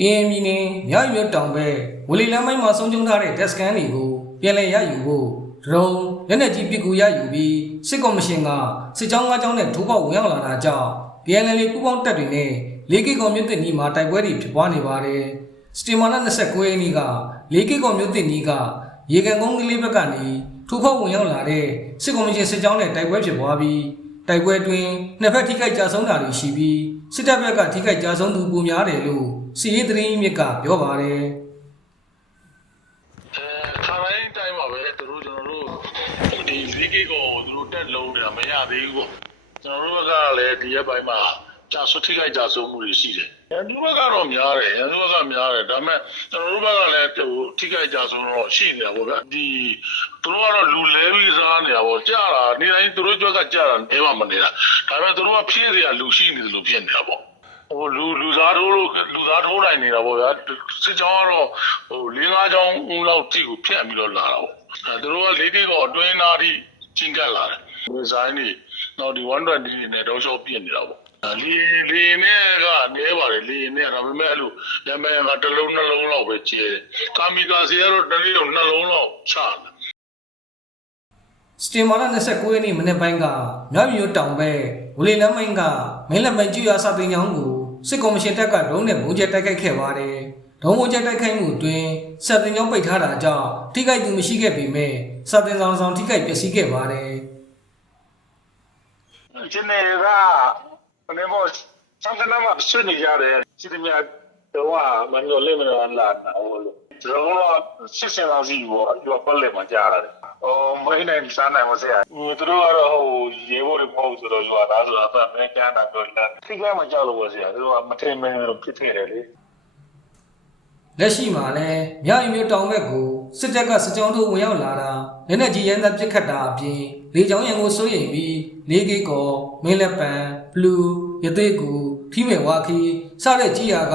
ကရင်ပြည်နယ်မြောက်ရွတောင်ဘက်ဝလီလမ်းမိုင်းမှာဆုံးကျုံထားတဲ့တက်စကန်တွေကိုပြန်လည်ရယူဖို့ဒရုန်းလက်နက်ကြီးပစ်ကူရယူပြီးစစ်ကော်မရှင်ကစစ်ကြောင်း၅ကြောင်းနဲ့ထိုးပေါက်ဝင်ရောက်လာတာကြောင့် PNL ပူးပေါင်းတပ်တွေနဲ့လေးကီကော်မြို့တင်ကြီးမှာတိုက်ပွဲတွေဖြစ်ပွားနေပါတယ်စတီမာနာ29ရက်နေ့ကလေးကီကော်မြို့တင်ကြီးကရေကန်ကုန်းကလေးဘက်ကနေထိုးပေါက်ဝင်ရောက်လာတဲ့စစ်ကော်မရှင်စစ်ကြောင်းနဲ့တိုက်ပွဲဖြစ်ပွားပြီးတိုက်ပွဲတွင်နှစ်ဖက်ထိခိုက်ကြဆုံးတာတွေရှိပြီးစစ်တပ်ဘက်ကထိခိုက်ကြဆုံးသူပိုများတယ်လို့ စီရေးသတင်းမြစ်ကပြောပါတယ်အဲခါတိုင်းတိုင်းပါပဲသူတို့ကျွန်တော်တို့ဒီလီဂီကိုသူတို့တက်လုံးနေတာမရသေးဘူးပေါ့ကျွန်တော်တို့ဘက်ကလည်းဒီရက်ပိုင်းမှာကြာဆွထိခိုက်ကြာဆုံးမှုတွေရှိတယ်ရန်သူဘက်ကတော့များတယ်ရန်သူဘက်ကများတယ်ဒါပေမဲ့ကျွန်တော်တို့ဘက်ကလည်းဟိုထိခိုက်ကြာဆုံးတော့ရှိနေတာပေါ့ဗျာဒီသူတို့ကတော့လူလဲပြီးစားနေတာပေါ့ကြာတာနေတိုင်းသူတို့ကြွက်ကကြာတာအဲမှမနေတာဒါပေမဲ့သူတို့ကဖြည့်စရာလူရှိနေတယ်လို့ဖြစ်နေတာပေါ့ ဟိုလူလူသားတို့လို့လူသားထိုးနိုင်နေတာပေါ့ဗျာစစ်ကြောင်းကတော့ဟို၄၅ကြောင်းဦးလောက်တိကိုဖြတ်ပြီးတော့လာတာပေါ့အဲသူတို့ကလေးတိကိုအတွင်းသားထိချင်းကပ်လာတယ်ဝေဆိုင်နေတော့ဒီ120နေနဲ့တော့ရှော့ပြစ်နေတာပေါ့လီလီနဲ့ကနေပါတယ်လီနဲ့ဒါပေမဲ့အဲ့လိုရမန်ကတစ်လုံးနှလုံးလောက်ပဲကျဲတယ်ကာမီကာစီကတော့တစ်လေးတော့နှလုံးလောက်ချတယ်စတင်မာလာ29ရက်နေ့မနေ့ပိုင်းကမြောက်မြို့တောင်ဘက်ဝလီလမ်းမိုင်းကမင်းလက်မိုင်းကျွရစာတင်ကြောင်းကို စစ်ကော်မရှင်တပ်ကဒရုန်းနဲ့မိုးကျဲတိုက်ခိုက်ခဲ့ပါတယ်။ဒုံးမိုးကျဲတိုက်ခိုက်မှုအတွင်းစာတင်ကြောင်းပိတ်ထားတာကြောင့်ထိခိုက်သူမရှိခဲ့ပေမဲ့စာတင်ဆောင်ဆောင်ထိခိုက်ပျက်စီးခဲ့ပါတယ်ဒီနေ့ကဘယ်မှာစံကနာမှာဆွနေရတယ်စီတမြတော့မန်လို့လေမလို့လာတာဟိုလိုကျွန်တော်ကစစ်စင်လာစီဘောရောပတ်လက်မှာကြားရတယ်။ အော်မိုင်းနိုင်စားနိုင်မစရာ။သူတို့ကတော့ဟိုရေဖို့တွေမဟုတ်ဆိုတော့ရွာသားဆိုတာအမှန်ကြားတာပြောလာ။ထိကမှကြောက်လို့ပေါ့ဆရာ။သူတို့ကမထင်မင်းလို့ဖြစ်ခဲ့တယ်လေ။။လက်ရှိမှာလည်းမြောက်မြို့တောင်ဘက်ကိုစစ်တပ်ကစစ်ကြောင်းတို့ဝင်ရောက်လာတာလက်နက်ကြီးရန်တပ်ပစ်ခတ်တာအပြင်လေကြောင်းရန်ကိုစိုးရိမ်ပြီးလေးကီကောမင်းလက်ပံဘလူး ရသေးကူထီးမဲ့ဝါခီစတဲ့ကြီးရာက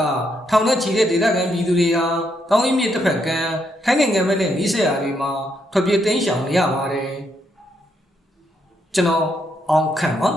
ထောင်နဲ့ချီတဲ့ဒေသခံပြည်သူတွေဟာတောင်းအင်းမြစ်တစ်ဖက်ကမ်းထိုင်းနိုင်ငံမဲ့နဲ့နီးစပ်ရာတွေမှာထွက်ပြေးတိမ်းရှောင်နေရပါတယ်။ကျွန်တော်အောင်ခန့်ပါ